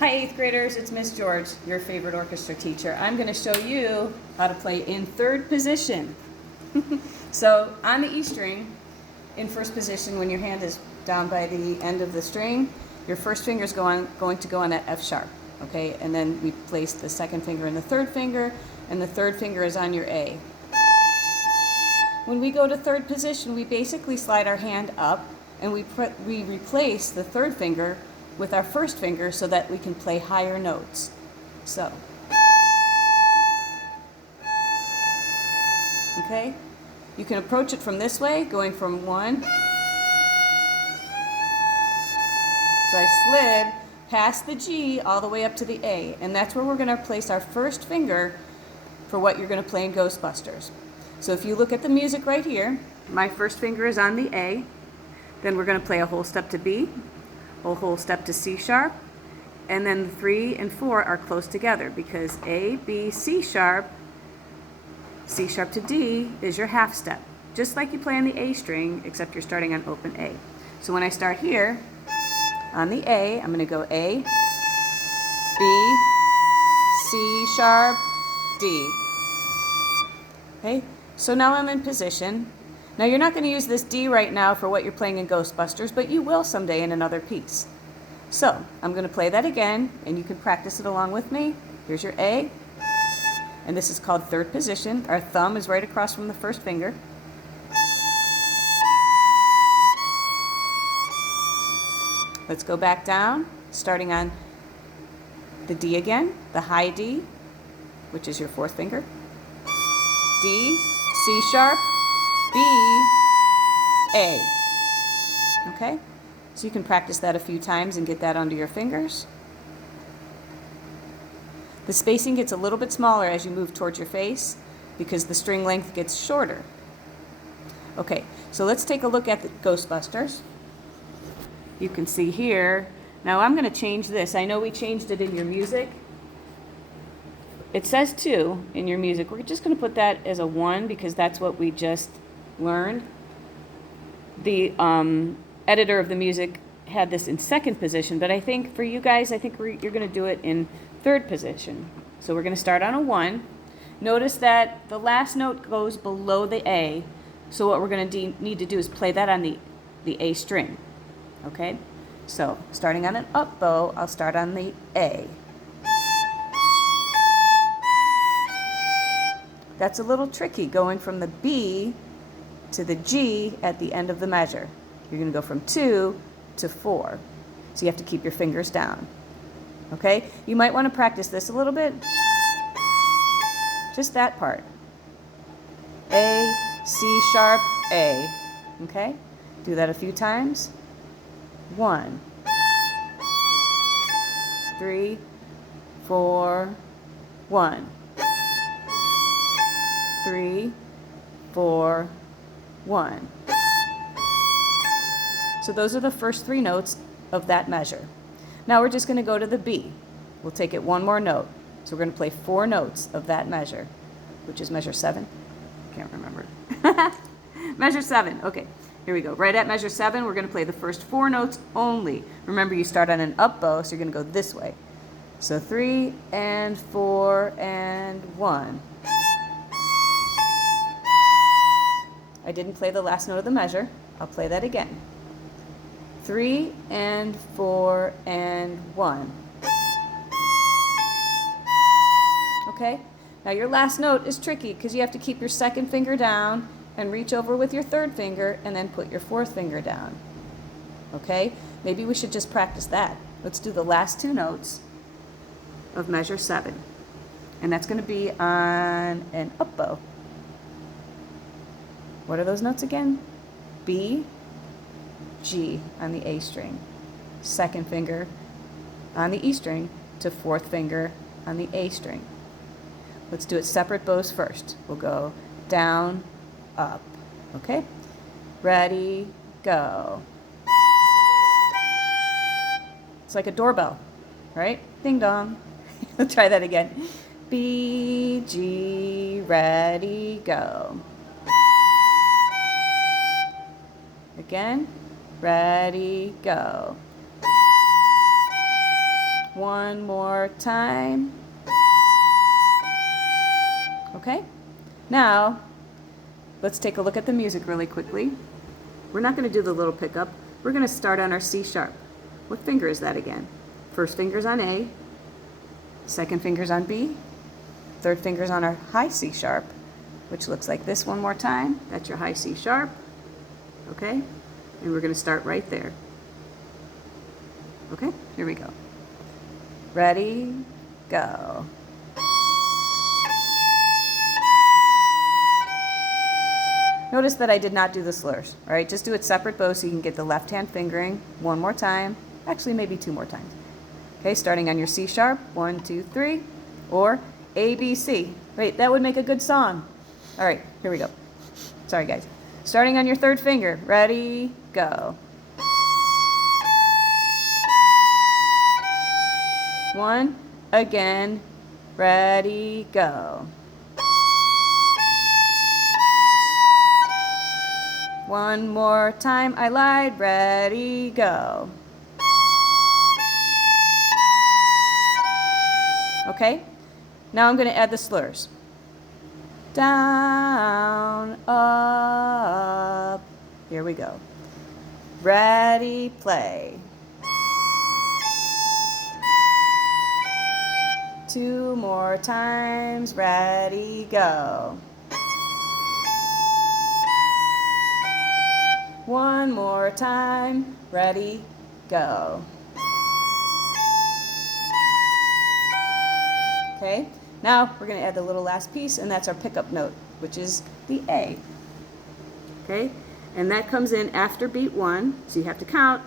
Hi 8th graders, it's Miss George, your favorite orchestra teacher. I'm going to show you how to play in third position. So on the E string, in first position, when your hand is down by the end of the string, your first finger is going to go on that F sharp, okay? And then we place the second finger in the third finger, and the third finger is on your A. When we go to third position, we basically slide our hand up, and we replace the third finger with our first finger so that we can play higher notes. So, okay? You can approach it from this way, going from 1. So I slid past the G all the way up to the A, and that's where we're going to place our first finger for what you're going to play in Ghostbusters. So if you look at the music right here, my first finger is on the A, then we're going to play a whole step to B, a whole step to C sharp, and then 3 and 4 are close together because A, B, C sharp to D is your half step. Just like you play on the A string, except you're starting on open A. So when I start here, on the A, I'm going to go A, B, C sharp, D. Okay, so now I'm in position. Now you're not going to use this D right now for what you're playing in Ghostbusters, but you will someday in another piece. So I'm going to play that again, and you can practice it along with me. Here's your A, and this is called third position. Our thumb is right across from the first finger. Let's go back down, starting on the D again, the high D, which is your fourth finger. D, C sharp, B, A. Okay? So you can practice that a few times and get that onto your fingers. The spacing gets a little bit smaller as you move towards your face because the string length gets shorter. Okay, so let's take a look at the Ghostbusters. You can see here. Now I'm going to change this. I know we changed it in your music. It says 2 in your music. We're just going to put that as a 1 because that's what we just learned. The editor of the music had this in second position, but I think for you guys, I think you're going to do it in third position. So we're going to start on a 1. Notice that the last note goes below the A, so what we're going to need to do is play that on the A string. Okay? So starting on an up bow, I'll start on the A. That's a little tricky, going from the B to the G at the end of the measure. You're going to go from 2 to 4. So you have to keep your fingers down. Okay? You might want to practice this a little bit. Just that part. A, C sharp, A. Okay? Do that a few times. 1, 3, 4, 1. 3, 4, 1. So those are the first 3 notes of that measure. Now we're just going to go to the B. We'll take it one more note. So we're going to play 4 notes of that measure, which is measure 7. Can't remember. Measure 7. Okay, here we go. Right at measure 7, we're going to play the first 4 notes only. Remember, you start on an up bow, so you're going to go this way. So 3 and 4 and 1. I didn't play the last note of the measure. I'll play that again. 3 and 4 and 1. Okay? Now your last note is tricky because you have to keep your second finger down and reach over with your third finger and then put your fourth finger down. Okay? Maybe we should just practice that. Let's do the last 2 notes of measure 7. And that's going to be on an up bow. What are those notes again? B, G on the A string. Second finger on the E string to fourth finger on the A string. Let's do it separate bows first. We'll go down, up. Okay? Ready, go. It's like a doorbell, right? Ding dong. Let's try that again. B, G, ready, go. Again, ready, go. One more time. Okay? Now, let's take a look at the music really quickly. We're not going to do the little pickup. We're going to start on our C sharp. What finger is that again? First finger's on A, second finger's on B, third finger's on our high C sharp, which looks like this one more time. That's your high C sharp. Okay? And we're going to start right there. Okay? Here we go. Ready? Go. Notice that I did not do the slurs. All right, just do it separate bow so you can get the left hand fingering one more time. Actually, maybe two more times. Okay, starting on your C sharp, 1, 2, 3, or A, B, C. Wait, that would make a good song. All right, here we go. Sorry, guys. Starting on your third finger. Ready, go. One, again, ready, go. One more time, I lied, ready, go. Okay, now I'm going to add the slurs. Down, up, here we go. Ready, play. Two more times, ready, go. One more time, ready, go. Okay, now we're going to add the little last piece, and that's our pickup note, which is the A. Okay, and that comes in after beat 1, so you have to count.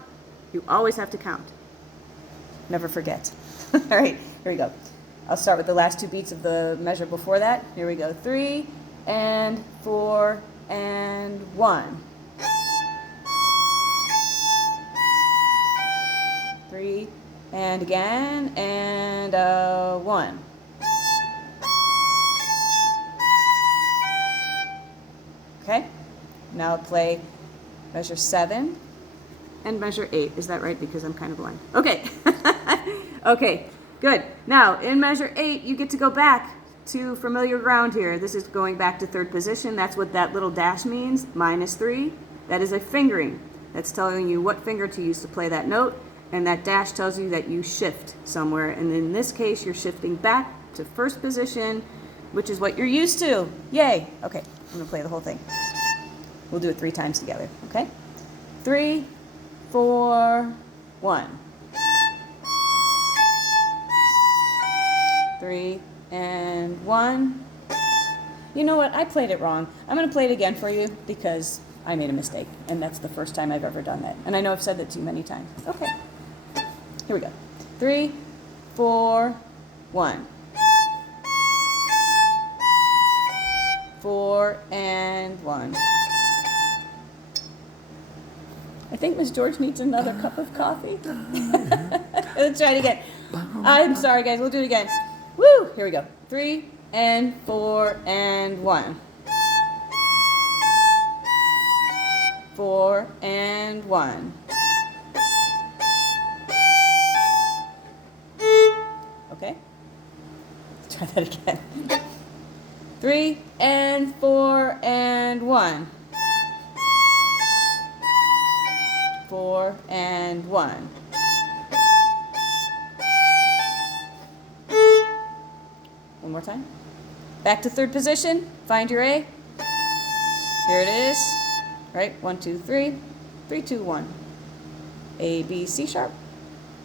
You always have to count. Never forget. All right, here we go. I'll start with the last two beats of the measure before that. Here we go. 3 and 4 and 1. 3 and again and 1. Okay, now play measure 7 and measure 8. Is that right? Because I'm kind of blind. Okay. Okay, good. Now in measure 8 you get to go back to familiar ground here. This is going back to third position. That's what that little dash means. -3. That is a fingering. That's telling you what finger to use to play that note. And that dash tells you that you shift somewhere. And in this case, you're shifting back to first position, which is what you're used to. Yay. Okay, I'm going to play the whole thing. We'll do it 3 times together, okay? 3, 4, 1. 3 and 1. You know what? I played it wrong. I'm going to play it again for you because I made a mistake. And that's the first time I've ever done that. And I know I've said that too many times. Okay. Here we go. 3, 4, 1. 4 and 1. I think Miss George needs another cup of coffee. Let's try it again. I'm sorry, guys. We'll do it again. Woo! Here we go. 3 and 4 and 1. 4 and 1. Okay? Let's try that again. 3 and 4 and 1. 4 and 1. One more time. Back to third position. Find your A. Here it is. Right? 1, 2, 3. 3, 2, 1. A, B, C sharp.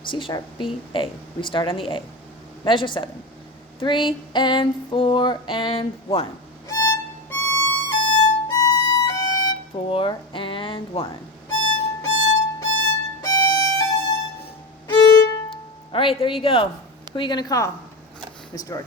C sharp, B, A. We start on the A. Measure 7. 3 and 4 and 1. 4 and 1. All right, there you go. Who are you going to call? Miss George.